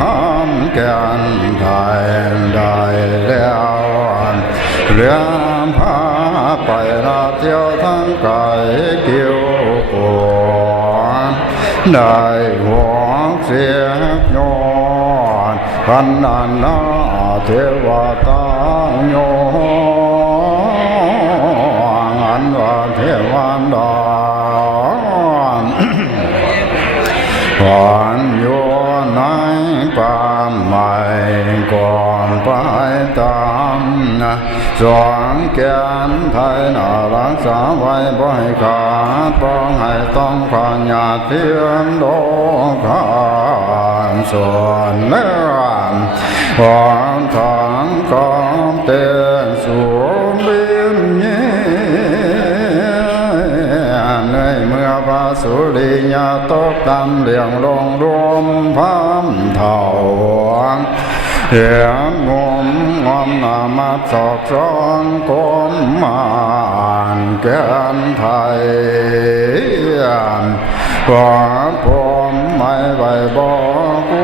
ห้ามแก่นไทยได้แล้วเรื่องพาไปราเที่ยวทั้งไกลเกี่ยวกวนได้หัวเสียงโยนพันนันนาเทวตาโยอันว่าเทวันดาน สองแกนไทยน่ารักษาไว้บ่ให้ขาดป้องให้ต้องขอนญาเทียนโลกานส่วนเนื้อความทางของเตือนสู่บินเยีในเมื่อพระสุริยาตกตำเลียงลงรวมพามเท่า เหียนงมงอมนามาสอกสองกลมมานแกนไทยว่าผมไม่ไหวบอกกู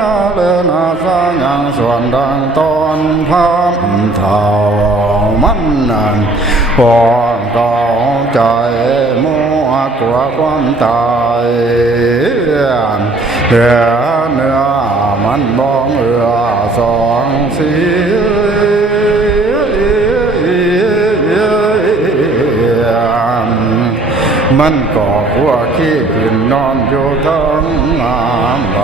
นาเลนาสายังส่วนดังตอนพามเท่ามันนั่นพอเก่าใจมัวกลัวความตายเหลือเนื้อ มันบองเอือสองสีมันก็ขัวขี้ขึ้นนอนอยู่ทั้งน้ำใบ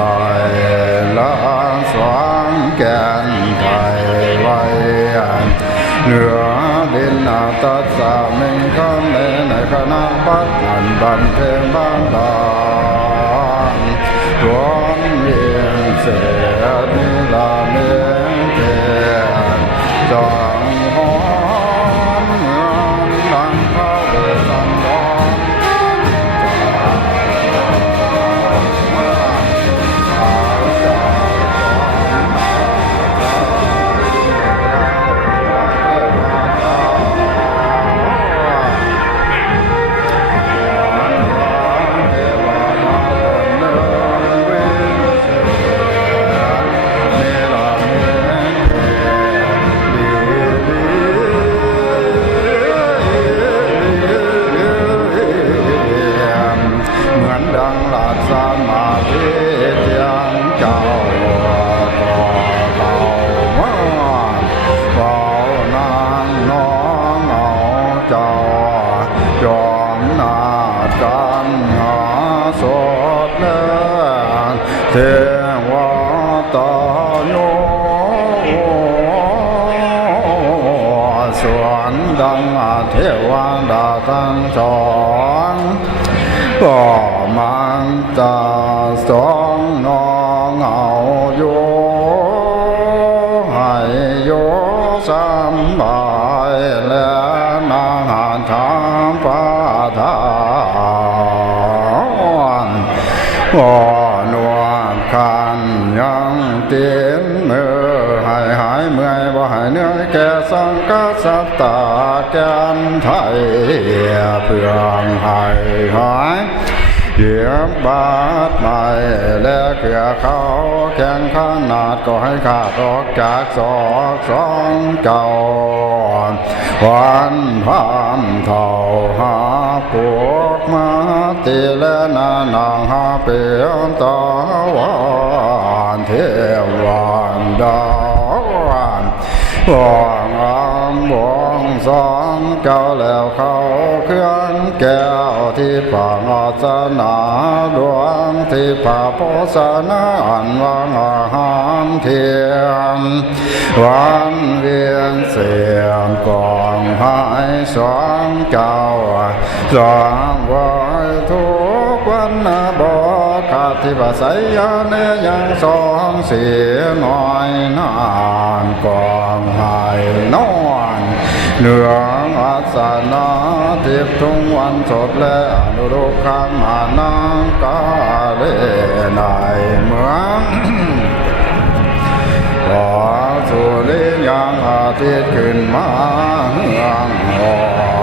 ลางสวางแกนไทยไว้เหนือดินนาตัสสะเมงคำในในคณะปัตนันบันเทงบ้านดา ก็มันตาสองนองเอาอยู่ให้อยู่สำบายและนางหานทางปาทานว่านวดคันยังเตี แก่สังกัสตาแกนไทยเพื่องให้หายเหยียบบาดใหม่และเขื่อเขาแข่งขนาดก็ให้ขาดออกจากศอกสองเก่าวันพามเท่าหาพวกมาตีและนานังหาเปียนตาวันเทวันดา วางอามวงสองเก่าแล้วเขาเคลื่อนแก้วที่ป่างอาสนาดวงที่ป่าโพสนาอันวางอาหารเทียนวันเวียนเสียงกองหายสองเจ้าสองไว้ทุกวันนะบ อกขาที่ภาษายาเนยังสองเสียน่อยนานกองหายนอนเหนืออาสนาทิพย์ทุงวันสดและอนุรุขขามานังกาเลนในเมืองขอสุริยังอาทิตย์ขึ้นมาเฮืองหอ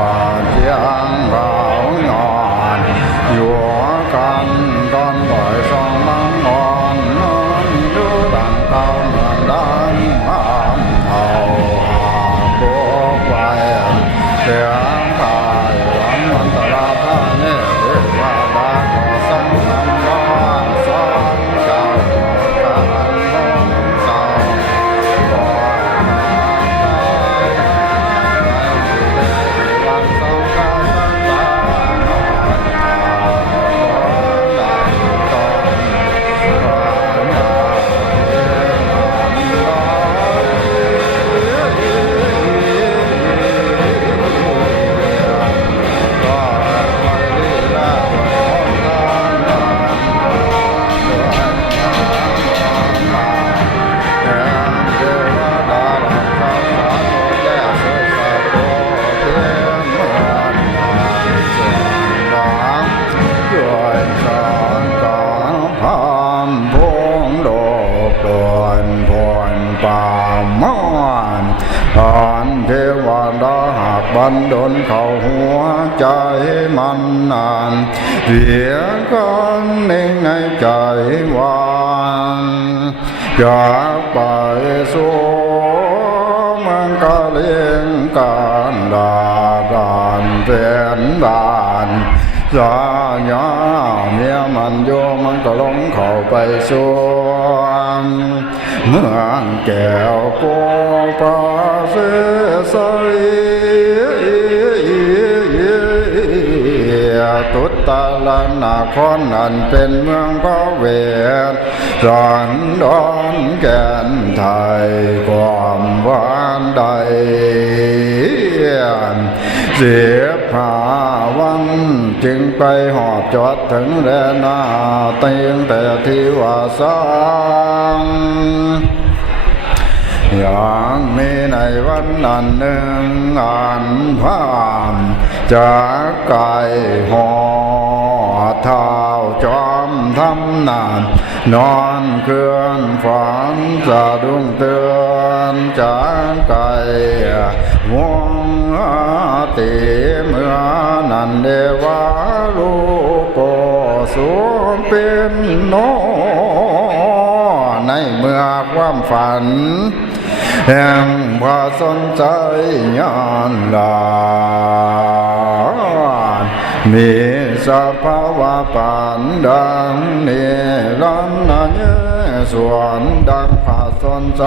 อนอ่อนเทวดาหากบันดลเข้าหัวใจมันนานเสียกันเองในใจวานอยากไปสู่มันก็เลี้ยงการดาดานเป็นดานสาญาเมียมันโยมันก็ลงเข้าไปสวง เมืองแก้วโกปาเสใสตุตตะลันนาคอนนันเป็นเมืองพระเวทสอนดอนแก่นไทยความหวานใด เสียผาวันจึงไปหอบจอดถึงแดนนาเตียงแต่ที่ว่าสร้างอย่างมีในวันนั้นหนึ่งอ่านพามจากไก่หอเท้าจอมทำนานนอนเคลื่อนฝันสะดุ้งเตือนจากไก่วง ตีเมื่อนันเดวาลูกสวมเป็นโนในเมื่อความฝันแห่งพระสนใจญาณลามีสภาวะปานดังนี้ลันนาเยส่วนดังพระสนใจ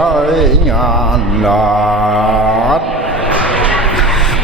ยานายหงรา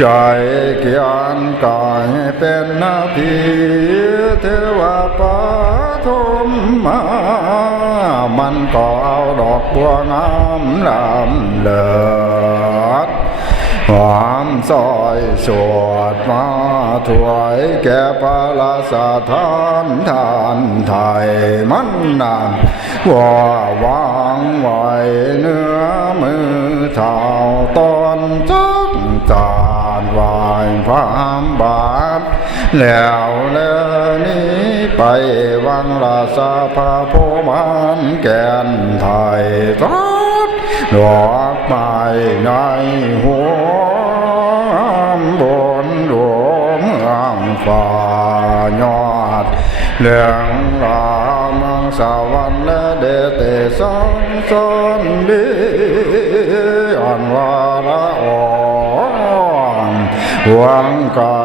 ใจเกียนกายเป็นนาทีเทวปาทมมา มันก็เอาดอกบัวงามลำเลิศหอมซอยสวดมาถวายแก่พระราชทานทานไทยมันนานว่าวางไว้เนื้อมือเท้าตอนจักจานวายพามบาทแล้วแล้วนี้ไปวังราชาพาโพมานแก่นไทยทัดดอกไม้ในหัวบนหลวงเมืองฟ้ายอดเรื่องรามังสวรรค์และเดเตสองสนดีอันวา หวังไก่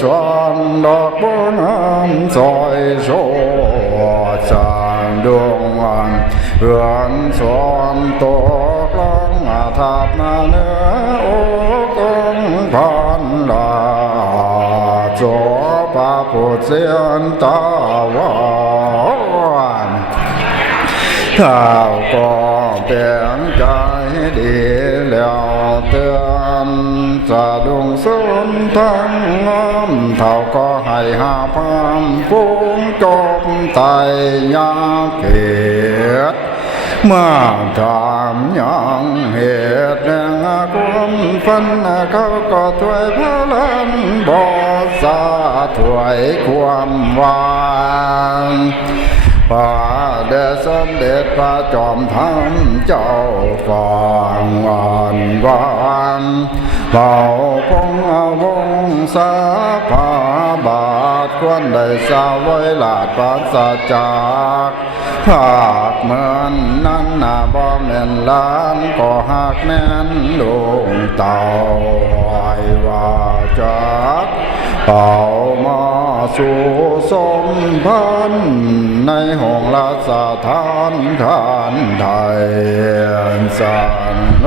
สวนดอกบัวงามซอยโซจางดวงวันเรือนสวนตกลงอาทับมาเนื้อโอกงพันลาจอปาปุเสียนตาวานข้าวก็เปลี่ยนใจดีแล้วเตือน สะดุ้งสุนทั้งงอมเท่าก็ให้หาพามฟุ้งจบไตยาเกียรติเมื่อทำยังเหตุแห่งความฝันเขาก็ถวยพลันบอสาถวยความหวานพระเดชสมเด็จพระจอมทัพเจ้าฟังวานวาน เบาพงอาวงสาผาบาทควรได้สาวไว้ลาดปราศจากภาคเหมือนนั้นนาบ่แม่นล้านก็หากแม่นลงเต่าไว้ว่าจักเป่ามาสู่สมพันในห้องราชทานทานไทยสันเอ